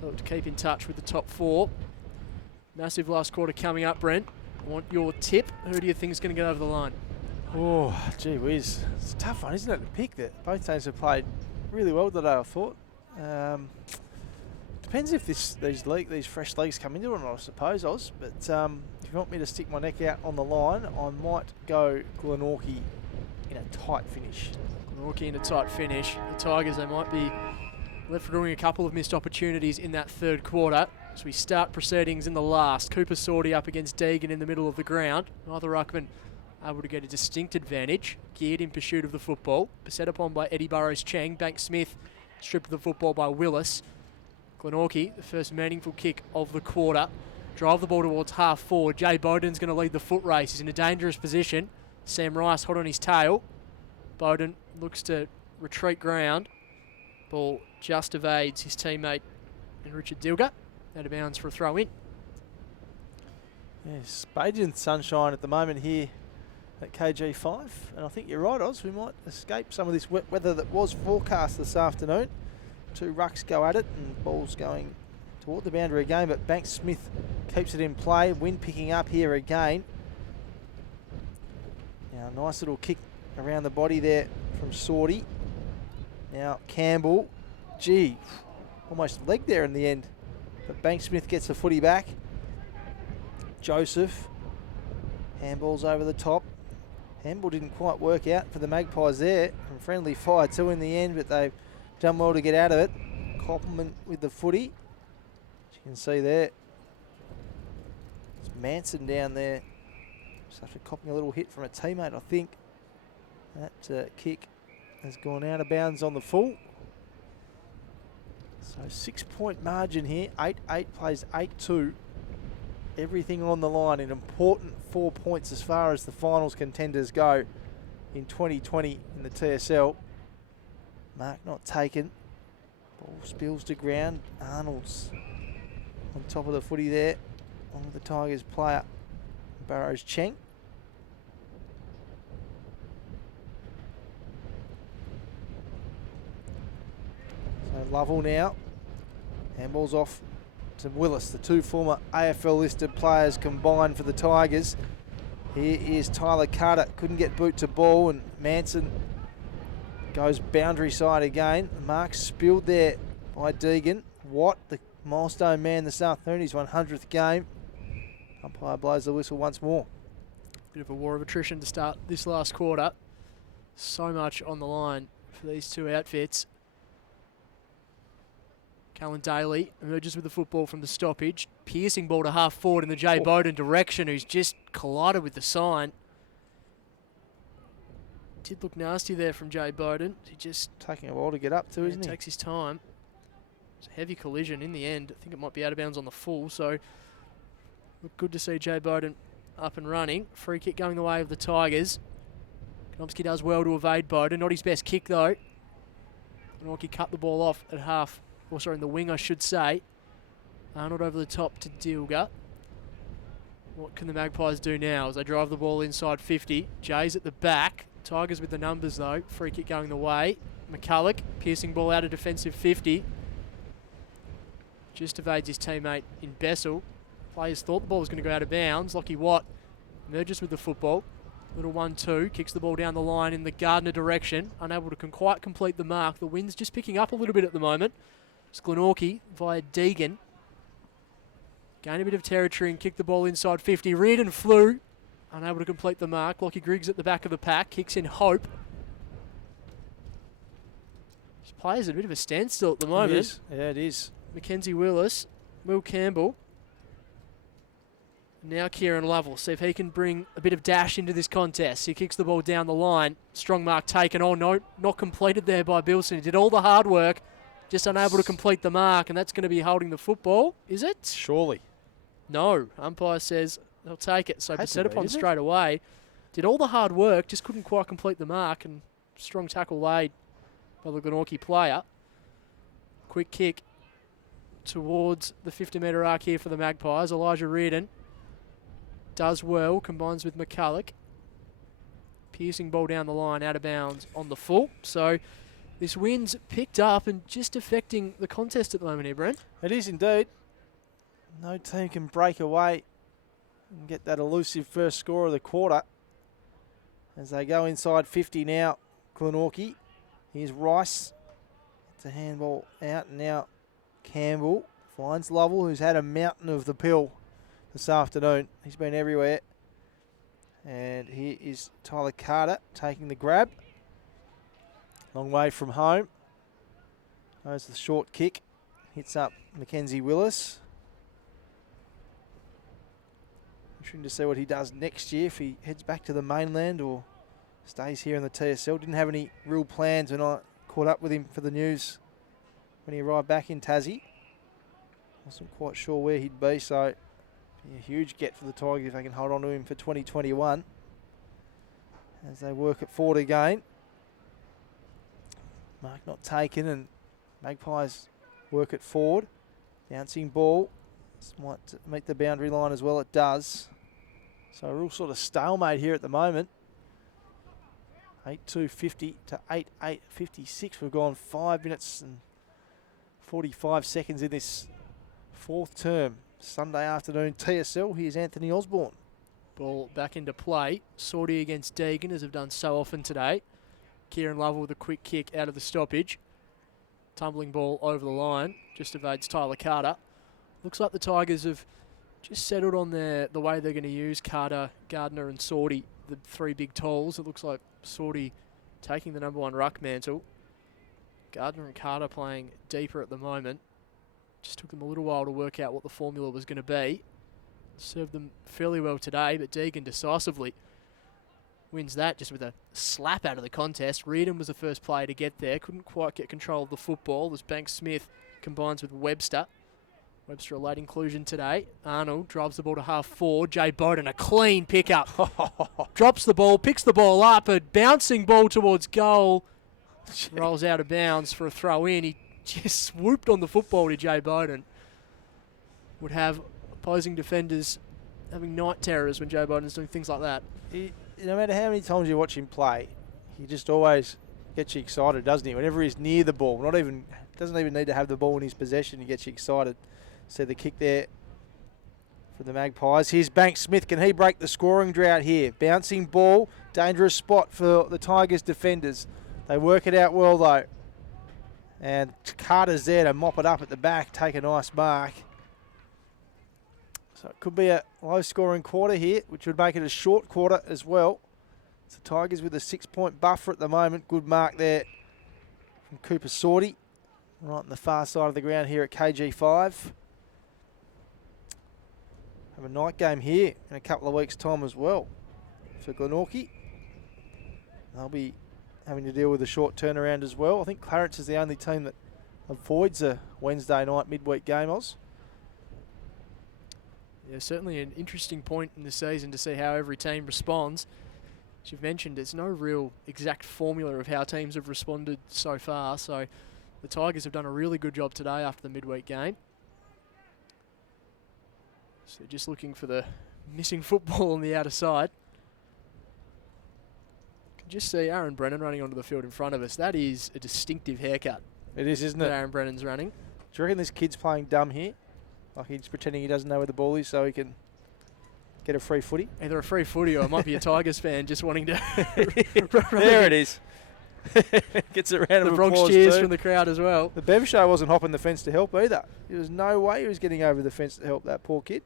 So to keep in touch with the top four. Massive last quarter coming up, Brent. I want your tip. Who do you think is going to get over the line? Oh, gee whiz. It's a tough one, isn't it, to pick that? Both teams have played really well today, I thought. Depends if these fresh legs come into it or not, I suppose, Oz. But if you want me to stick my neck out on the line, I might go Glenorchy in a tight finish. Glenorchy in a tight finish. The Tigers, they might be left drawing a couple of missed opportunities in that third quarter. As we start proceedings in the last, Cooper Sorty up against Deegan in the middle of the ground. Neither ruckman able to get a distinct advantage, geared in pursuit of the football. Beset upon by Eddie Burrows-Cheng. Bank Smith stripped of the football by Willis. Glenorchy, the first meaningful kick of the quarter. Drive the ball towards half forward. Jay Bowden's going to lead the foot race. He's in a dangerous position. Sam Rice hot on his tail. Bowden looks to retreat ground. Ball just evades his teammate and Richard Dilger. Out of bounds for a throw in. Yes, Bajan sunshine at the moment here at KG5. And I think you're right, Oz. We might escape some of this wet weather that was forecast this afternoon. Two rucks go at it and ball's going toward the boundary again, but Bank Smith keeps it in play. Wind picking up here again. Now, nice little kick around the body there from Sorty. Now, Campbell. Gee, almost leg there in the end. But Bank Smith gets the footy back. Joseph. Handball's over the top. Handball didn't quite work out for the Magpies there. And friendly fire too in the end, but they've done well to get out of it. Koppelman with the footy. As you can see there. It's Manson down there. Just after copping a little hit from a teammate, I think. That kick has gone out of bounds on the full. So 6-point margin here. 8-8 plays 8-2. Everything on the line. An important 4 points as far as the finals contenders go in 2020 in the TSL. Mark not taken. Ball spills to ground. Arnold's on top of the footy there. Along with the Tigers player, Burrows-Cheng. So Lovell now. Handball's off to Willis. The two former AFL listed players combined for the Tigers. Here is Tyler Carter. Couldn't get boot to ball, and Manson goes boundary side again. Mark spilled there by Deegan. Watt, the milestone man this afternoon, his 100th game. Umpire blows the whistle once more. Bit of a war of attrition to start this last quarter. So much on the line for these two outfits. Callan Daly emerges with the football from the stoppage. Piercing ball to half forward in the Jay Bowden direction, who's just collided with the sign. Did look nasty there from Jay Bowden. He just taking a while to get up to, isn't he? Takes his time. It's a heavy collision in the end. I think it might be out of bounds on the full, so look good to see Jay Bowden up and running. Free kick going the way of the Tigers. Gnomsky does well to evade Bowden. Not his best kick though. Glenorchy cut the ball off at half. Also in the wing, I should say. Arnold over the top to Dilger. What can the Magpies do now as they drive the ball inside 50? Jay's at the back. Tigers with the numbers though. Free kick going the way. McCulloch, piercing ball out of defensive 50. Just evades his teammate in Bessel. Players thought the ball was going to go out of bounds. Lockie Watt emerges with the football. Little 1-2, kicks the ball down the line in the Gardner direction. Unable to quite complete the mark. The wind's just picking up a little bit at the moment. It's Glenorchy via Deegan. Gain a bit of territory and kick the ball inside 50. Reardon flew. Unable to complete the mark. Lockie Griggs at the back of the pack. Kicks in Hope. This player's at a bit of a standstill at the moment. It is. Yeah, it is. Mackenzie Willis. Will Campbell. Now Kieran Lovell. See if he can bring a bit of dash into this contest. He kicks the ball down the line. Strong mark taken. Oh no, not completed there by Bilson. He did all the hard work. Just unable to complete the mark, and that's going to be holding the football, is it? Surely. No. Umpire says they'll take it. So set upon straight away. Did all the hard work, just couldn't quite complete the mark, and strong tackle laid by the Glenorchy player. Quick kick towards the 50-metre arc here for the Magpies. Elijah Reardon does well, combines with McCulloch. Piercing ball down the line, out of bounds on the full. So This wind's picked up and just affecting the contest at the moment here, Brent. It is indeed. No team can break away and get that elusive first score of the quarter. As they go inside 50 now, Glenorchy. Here's Rice. It's a handball out, and now Campbell finds Lovell, who's had a mountain of the pill this afternoon. He's been everywhere. And here is Tyler Carter taking the grab. Long way from home. Goes the short kick. Hits up Mackenzie Willis. Interesting to see what he does next year, if he heads back to the mainland or stays here in the TSL. Didn't have any real plans when I caught up with him for the news when he arrived back in Tassie. Wasn't quite sure where he'd be, so be a huge get for the Tigers if they can hold on to him for 2021 as they work at forward again. Mark not taken, and Magpies work at forward. Bouncing ball. This might meet the boundary line as well. It does. So a real sort of stalemate here at the moment. 8:2:50 to 8:8:56. We've gone 5 minutes and 45 seconds in this fourth term. Sunday afternoon TSL. Here's Anthony Osborne. Ball back into play. Sortie against Deegan, as have done so often today. Kieran Lovell with a quick kick out of the stoppage. Tumbling ball over the line. Just evades Tyler Carter. Looks like the Tigers have just settled on the way they're going to use Carter, Gardner and Sortie, the three big tolls. It looks like Sortie taking the #1 ruck mantle. Gardner and Carter playing deeper at the moment. Just took them a little while to work out what the formula was going to be. Served them fairly well today, but Deegan decisively wins that just with a slap out of the contest. Reardon was the first player to get there. Couldn't quite get control of the football as Banks Smith combines with Webster. Webster a late inclusion today. Arnold drives the ball to half forward. Jay Bowden, a clean pickup. Drops the ball, picks the ball up, a bouncing ball towards goal. Rolls out of bounds for a throw in. He just swooped on the football to Jay Bowden. Would have opposing defenders having night terrors when Jay Bowden's doing things like that. No matter how many times you watch him play, he just always gets you excited, doesn't he? Whenever he's near the ball, doesn't even need to have the ball in his possession, he gets you excited. So the kick there for the Magpies. Here's Banks Smith. Can he break the scoring drought here? Bouncing ball, dangerous spot for the Tigers defenders. They work it out well though. And Carter's there to mop it up at the back, take a nice mark. So it could be a low-scoring quarter here, which would make it a short quarter as well. So Tigers with a 6-point buffer at the moment. Good mark there from Cooper Sortie, right on the far side of the ground here at KG5. Have a night game here in a couple of weeks' time as well for Glenorchy. They'll be having to deal with a short turnaround as well. I think Clarence is the only team that avoids a Wednesday night midweek game, Oz. Yeah, certainly an interesting point in the season to see how every team responds. As you've mentioned, there's no real exact formula of how teams have responded so far, so the Tigers have done a really good job today after the midweek game. So just looking for the missing football on the outer side. You can just see Aaron Brennan running onto the field in front of us. That is a distinctive haircut. It is, isn't it? That Aaron Brennan's running. Do you reckon this kid's playing dumb here? Like he's pretending he doesn't know where the ball is so he can get a free footy? Either a free footy or it might be a Tigers fan just wanting to... There it is. Gets a round of Bronx applause cheers too. from the crowd as well. The Bev Show wasn't hopping the fence to help either. There was no way he was getting over the fence to help that poor kid.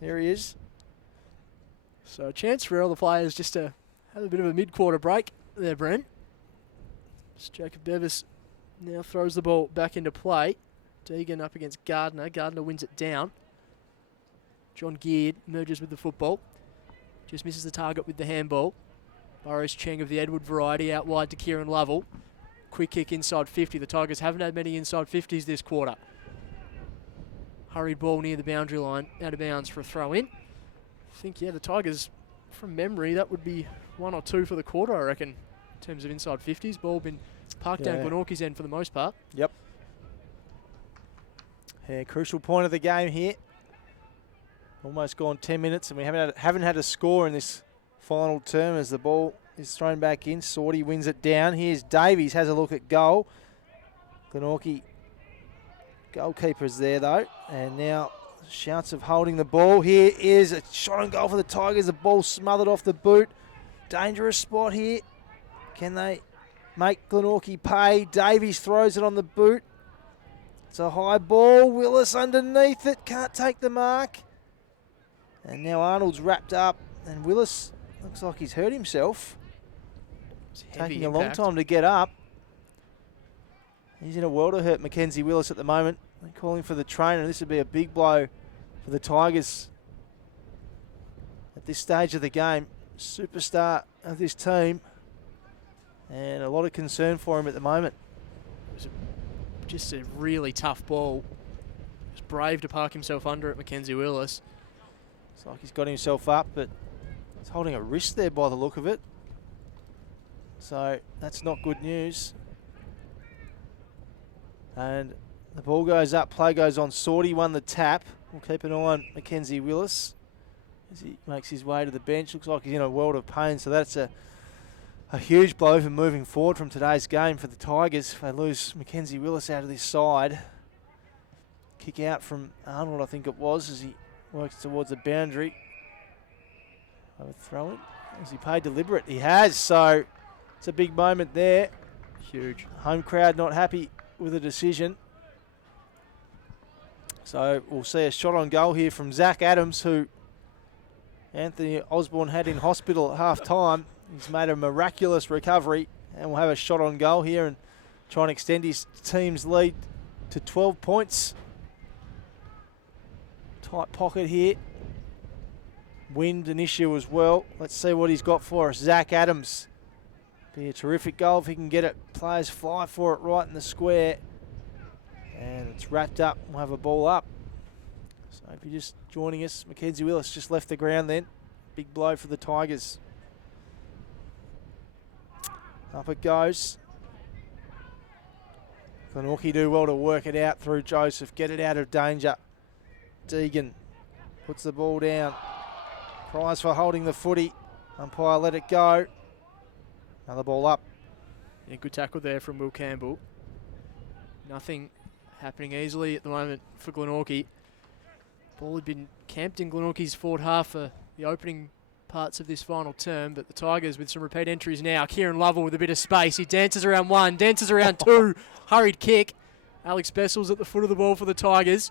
There he is. So a chance for all the players just to have a bit of a mid-quarter break there, Brent. As Jacob Bevis now throws the ball back into play. Deegan up against Gardner. Gardner wins it down. John Geard merges with the football. Just misses the target with the handball. Burrows Cheng of the Edward variety out wide to Kieran Lovell. Quick kick inside 50. The Tigers haven't had many inside 50s this quarter. Hurried ball near the boundary line. Out of bounds for a throw in. I think, yeah, the Tigers, from memory, that would be 1 or 2 for the quarter, I reckon, in terms of inside 50s. Ball been parked down Glenorchy's end for the most part. Yep. Yeah, crucial point of the game here. Almost gone 10 minutes and we haven't had a score in this final term as the ball is thrown back in. Sorty wins it down. Here's Davies, has a look at goal. Glenorchy goalkeeper's there though. And now shouts of holding the ball. Here is a shot on goal for the Tigers. The ball smothered off the boot. Dangerous spot here. Can they make Glenorchy pay? Davies throws it on the boot. It's a high ball. Willis underneath it. Can't take the mark. And now Arnold's wrapped up. And Willis looks like he's hurt himself. Taking a long time to get up. He's in a world of hurt, Mackenzie Willis, at the moment. They're calling for the trainer. This would be a big blow for the Tigers at this stage of the game. Superstar of this team. And a lot of concern for him at the moment. It was just a really tough ball. He was brave to park himself under it, Mackenzie Willis. It's like he's got himself up, but he's holding a wrist there by the look of it. So that's not good news. And the ball goes up, play goes on. Sorty won the tap. We'll keep an eye on Mackenzie Willis as he makes his way to the bench. Looks like he's in a world of pain, so that's a huge blow for moving forward from today's game for the Tigers. If they lose Mackenzie Willis out of this side. Kick out from Arnold, I think it was, as he works towards the boundary. Overthrow it. Has he paid deliberate? He has, so it's a big moment there. Huge. Home crowd not happy with the decision. So we'll see a shot on goal here from Zach Adams, who Anthony Osborne had in hospital at half time. He's made a miraculous recovery, and we'll have a shot on goal here and try and extend his team's lead to 12 points. Tight pocket here. Wind an issue as well. Let's see what he's got for us. Zach Adams. Be a terrific goal if he can get it. Players fly for it right in the square. And it's wrapped up. We'll have a ball up. So if you're just joining us, Mackenzie Willis just left the ground then. Big blow for the Tigers. Up it goes. Glenorchy do well to work it out through Joseph. Get it out of danger. Deegan puts the ball down. Cries for holding the footy. Umpire let it go. Another ball up. Yeah, good tackle there from Will Campbell. Nothing happening easily at the moment for Glenorchy. Ball had been camped in Glenorchy's forward half for the opening parts of this final term, but the Tigers with some repeat entries now. Kieran Lovell with a bit of space. He dances around one, dances around two. Hurried kick. Alex Bessel's at the foot of the ball for the Tigers.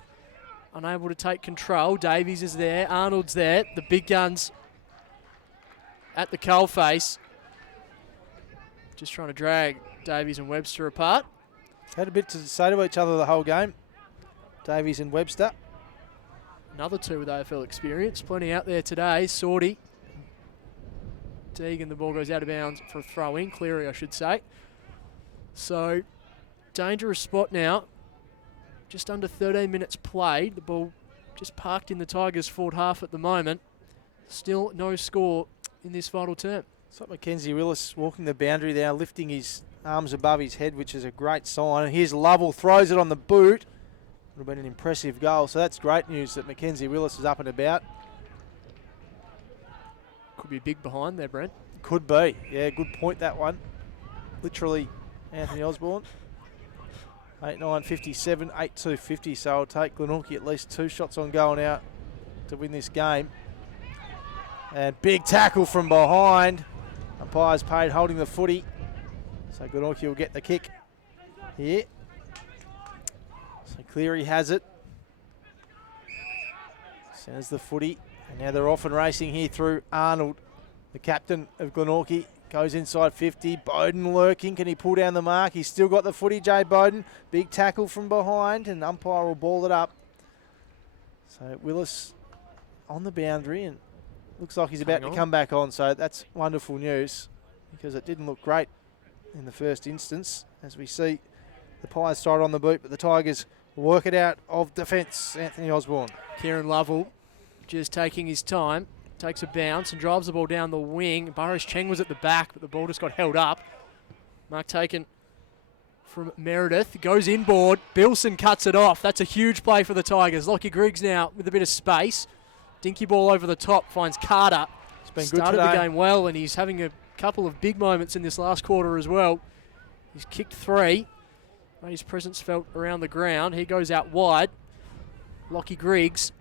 Unable to take control. Davies is there. Arnold's there. The big guns at the coalface. Just trying to drag Davies and Webster apart. Had a bit to say to each other the whole game. Davies and Webster. Another two with AFL experience. Plenty out there today. Sorty. Deegan, the ball goes out of bounds for a throw-in. Cleary, I should say. So, dangerous spot now. Just under 13 minutes played. The ball just parked in the Tigers' forward half at the moment. Still no score in this final term. It's like Mackenzie Willis walking the boundary there, lifting his arms above his head, which is a great sign. And here's Lovell, throws it on the boot. Would have been an impressive goal. So that's great news that Mackenzie Willis is up and about. Could be big behind there, Brent. Could be. Yeah, good point, that one. Literally Anthony Osborne. 8-9-57, 8-2-50. So I'll take Glenorchy at least 2 shots on goal now to win this game. And big tackle from behind. Umpire's paid holding the footy. So Glenorchy will get the kick here. So Cleary has it. Sends the footy. And now they're off and racing here through Arnold, the captain of Glenorchy. Goes inside 50. Bowden lurking. Can he pull down the mark? He's still got the footy, Jay Bowden. Big tackle from behind, and umpire will ball it up. So Willis on the boundary, and looks like he's about to come back on. So that's wonderful news, because it didn't look great in the first instance. As we see the Pies start on the boot, but the Tigers work it out of defence. Anthony Osborne. Kieran Lovell just taking his time. Takes a bounce and drives the ball down the wing. Burris Cheng was at the back, but the ball just got held up. Mark taken from Meredith. Goes inboard. Bilson cuts it off. That's a huge play for the Tigers. Lockie Griggs now with a bit of space. Dinky ball over the top. Finds Carter. It's been Started good today. the game well, and he's having a couple of big moments in this last quarter as well. He's kicked 3. Made his presence felt around the ground. He goes out wide. Lockie Griggs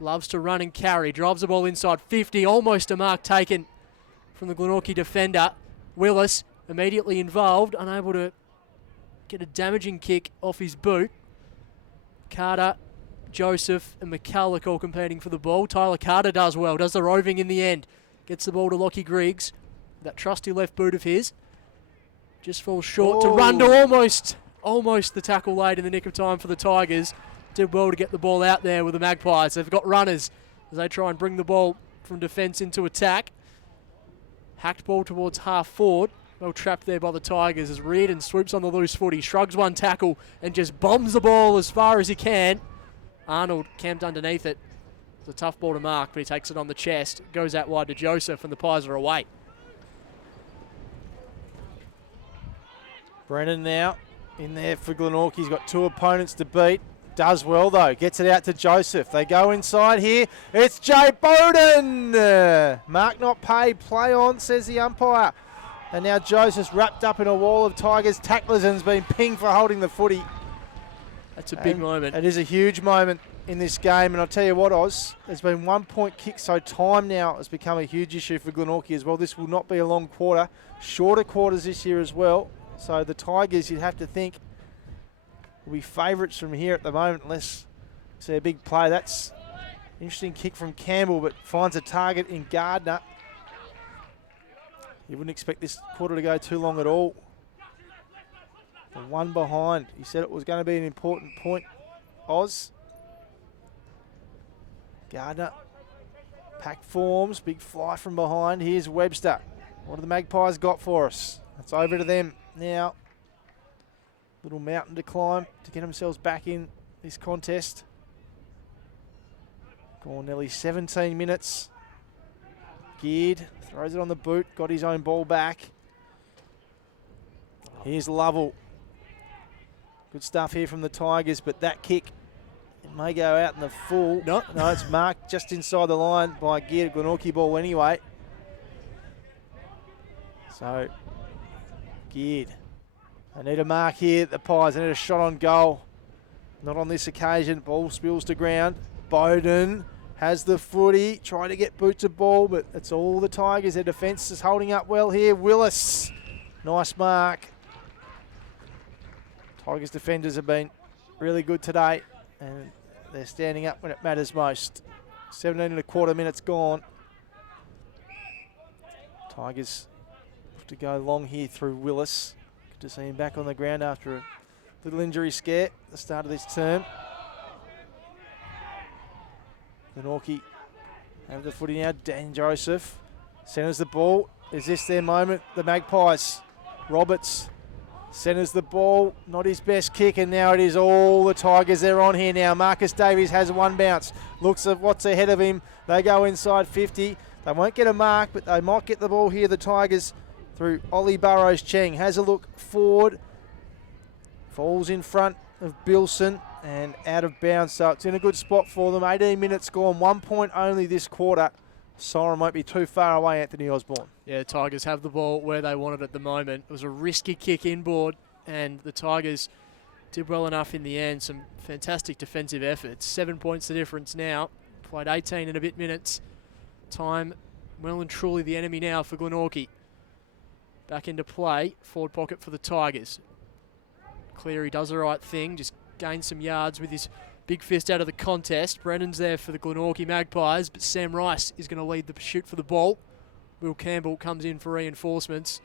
loves to run and carry. Drives the ball inside 50. Almost a mark taken from the Glenorchy defender. Willis immediately involved, unable to get a damaging kick off his boot. Carter, Joseph and McCulloch all competing for the ball. Tyler Carter does well, does the roving in the end. Gets the ball to Lockie Griggs. That trusty left boot of his. Just falls short to run to almost the tackle late in the nick of time for the Tigers. Did well to get the ball out there with the Magpies. They've got runners as they try and bring the ball from defence into attack. Hacked ball towards half forward. Well trapped there by the Tigers as Reardon swoops on the loose foot. He shrugs one tackle and just bombs the ball as far as he can. Arnold camped underneath it. It's a tough ball to mark, but he takes it on the chest. Goes out wide to Joseph, and the Pies are away. Brennan now in there for Glenorchy. He's got 2 opponents to beat. Does well though. Gets it out to Joseph. They go inside here. It's Jay Bowden. Mark not paid. Play on, says the umpire. And now Joseph's wrapped up in a wall of Tigers tacklers and has been pinged for holding the footy. That's a big moment. It is a huge moment in this game. And I'll tell you what, Oz, there's been 1 point kick, so time now has become a huge issue for Glenorchy as well. This will not be a long quarter. Shorter quarters this year as well. So the Tigers, you'd have to think, will be favourites from here at the moment unless it's a big play. That's an interesting kick from Campbell, but finds a target in Gardner. You wouldn't expect this quarter to go too long at all. The 1 behind. He said it was going to be an important point, Oz. Gardner. Pack forms. Big fly from behind. Here's Webster. What have the Magpies got for us? It's over to them now. Little mountain to climb to get themselves back in this contest. Gone nearly 17 minutes. Geared, throws it on the boot, got his own ball back. Here's Lovell. Good stuff here from the Tigers, but that kick, it may go out in the full. No, it's marked just inside the line by Geared. Glenorchy ball anyway. So, Geared. They need a mark here at the Pies. They need a shot on goal. Not on this occasion. Ball spills to ground. Bowden has the footy. Trying to get boot to ball, but it's all the Tigers. Their defence is holding up well here. Willis. Nice mark. Tigers defenders have been really good today, and they're standing up when it matters most. 17.25 minutes gone. Tigers have to go long here through Willis. Good to see him back on the ground after a little injury scare at the start of this term. Glenorchy have the footy now. Dan Joseph centres the ball. Is this their moment? The Magpies. Roberts centres the ball. Not his best kick, and now it is all the Tigers. They're on here now. Marcus Davies has 1 bounce. Looks at what's ahead of him. They go inside 50. They won't get a mark, but they might get the ball here. The Tigers through Ollie Burrows-Cheng. Has a look forward. Falls in front of Bilson and out of bounds. So it's in a good spot for them. 18 minutes gone. 1 point only this quarter. Siren won't be too far away, Anthony Osborne. Yeah, the Tigers have the ball where they want it at the moment. It was a risky kick inboard, and the Tigers did well enough in the end. Some fantastic defensive efforts. 7 points the difference now. Played 18 and a bit minutes. Time well and truly the enemy now for Glenorchy. Back into play. Forward pocket for the Tigers. Cleary does the right thing. Just gains some yards with his big fist out of the contest. Brennan's there for the Glenorchy Magpies, but Sam Rice is going to lead the pursuit for the ball. Will Campbell comes in for reinforcements.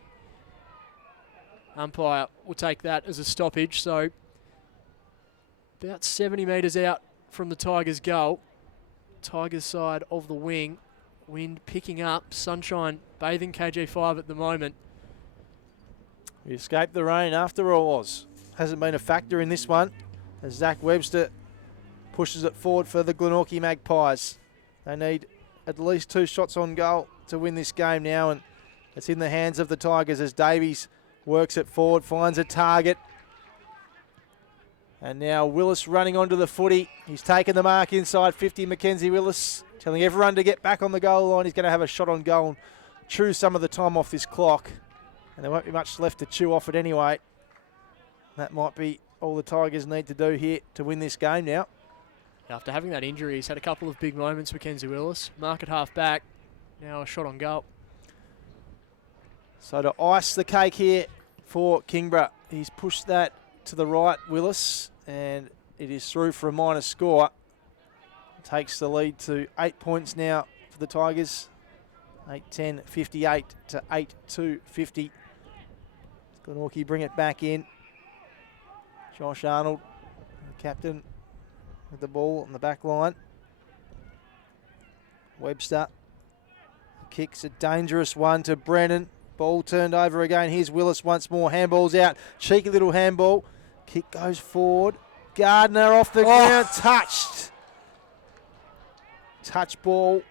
Umpire will take that as a stoppage. So about 70 metres out from the Tigers' goal. Tigers side of the wing. Wind picking up. Sunshine bathing KG5 at the moment. We escaped the rain after all, Oz. Hasn't been a factor in this one as Zach Webster pushes it forward for the Glenorchy Magpies. They need at least 2 shots on goal to win this game now, and it's in the hands of the Tigers as Davies works it forward, finds a target. And now Willis running onto the footy. He's taken the mark inside 50. Mackenzie Willis telling everyone to get back on the goal line. He's going to have a shot on goal and chew some of the time off this clock, and there won't be much left to chew off it anyway. That might be all the Tigers need to do here to win this game now. After having that injury, he's had a couple of big moments, Mackenzie Willis. Mark at half back, now a shot on goal. So to ice the cake here for Kingborough, he's pushed that to the right, Willis, and it is through for a minor score. Takes the lead to 8 points now for the Tigers. 8-10, 58 to 8-2, 50. Glenorchy bring it back in. Josh Arnold, the captain, with the ball on the back line. Webster kicks a dangerous one to Brennan. Ball turned over again. Here's Willis once more. Handball's out. Cheeky little handball. Kick goes forward. Gardner off the ground. Touched. Touch ball.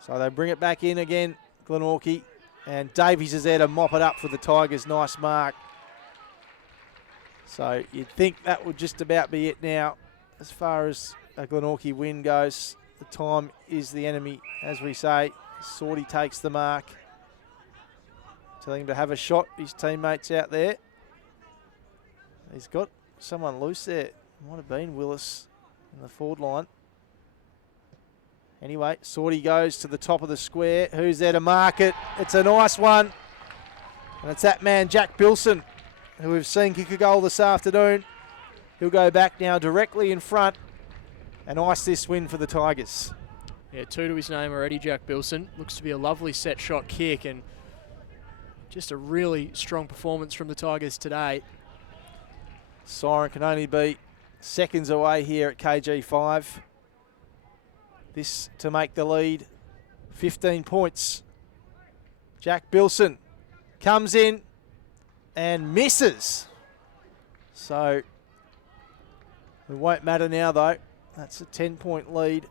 So they bring it back in again, Glenorchy. And Davies is there to mop it up for the Tigers. Nice mark. So you'd think that would just about be it now. As far as a Glenorchy win goes, the time is the enemy, as we say. Sorty takes the mark. Telling him to have a shot. His teammates out there. He's got someone loose there. Might have been Willis in the forward line. Anyway, Sorty goes to the top of the square. Who's there to mark it? It's a nice one. And it's that man, Jack Bilson, who we've seen kick a goal this afternoon. He'll go back now directly in front and ice this win for the Tigers. Yeah, 2 to his name already, Jack Bilson. Looks to be a lovely set shot kick and just a really strong performance from the Tigers today. Siren can only be seconds away here at KG5. This to make the lead 15 points. Jack Bilson comes in and misses. So it won't matter now though. That's a 10-point lead.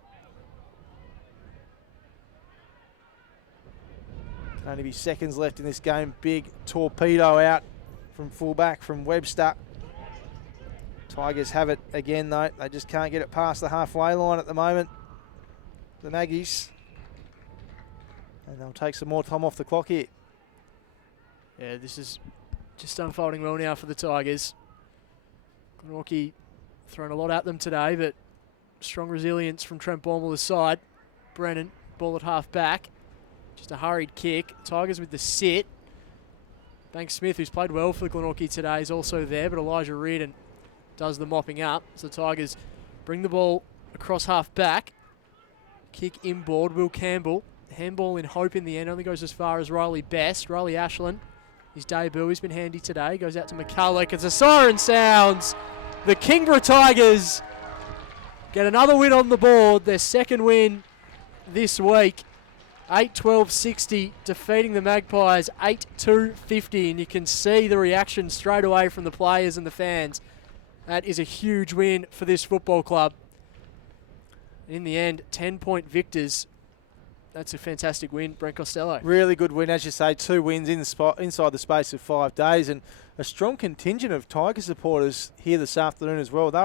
Can only be seconds left in this game. Big torpedo out from fullback from Webster. Tigers have it again though. They just can't get it past the halfway line at the moment. The Maggies. And they'll take some more time off the clock here. Yeah, this is just unfolding well now for the Tigers. Glenorchy thrown a lot at them today, but strong resilience from Trent Baumela's side. Brennan, ball at half back. Just a hurried kick. Tigers with the sit. Banks Smith, who's played well for Glenorchy today, is also there, but Elijah Reardon does the mopping up. So the Tigers bring the ball across half back. Kick inboard, Will Campbell. Handball in hope in the end, only goes as far as Riley Best. Riley Ashland, his debut, he's been handy today. Goes out to McCulloch as a siren sounds. The Kingborough Tigers get another win on the board, their second win this week. 8-12-60, defeating the Magpies 8-2-50, and you can see the reaction straight away from the players and the fans. That is a huge win for this football club. In the end, 10-point victors. That's a fantastic win, Brent Costello. Really good win, as you say, 2 wins inside the space of 5 days, and a strong contingent of Tiger supporters here this afternoon as well.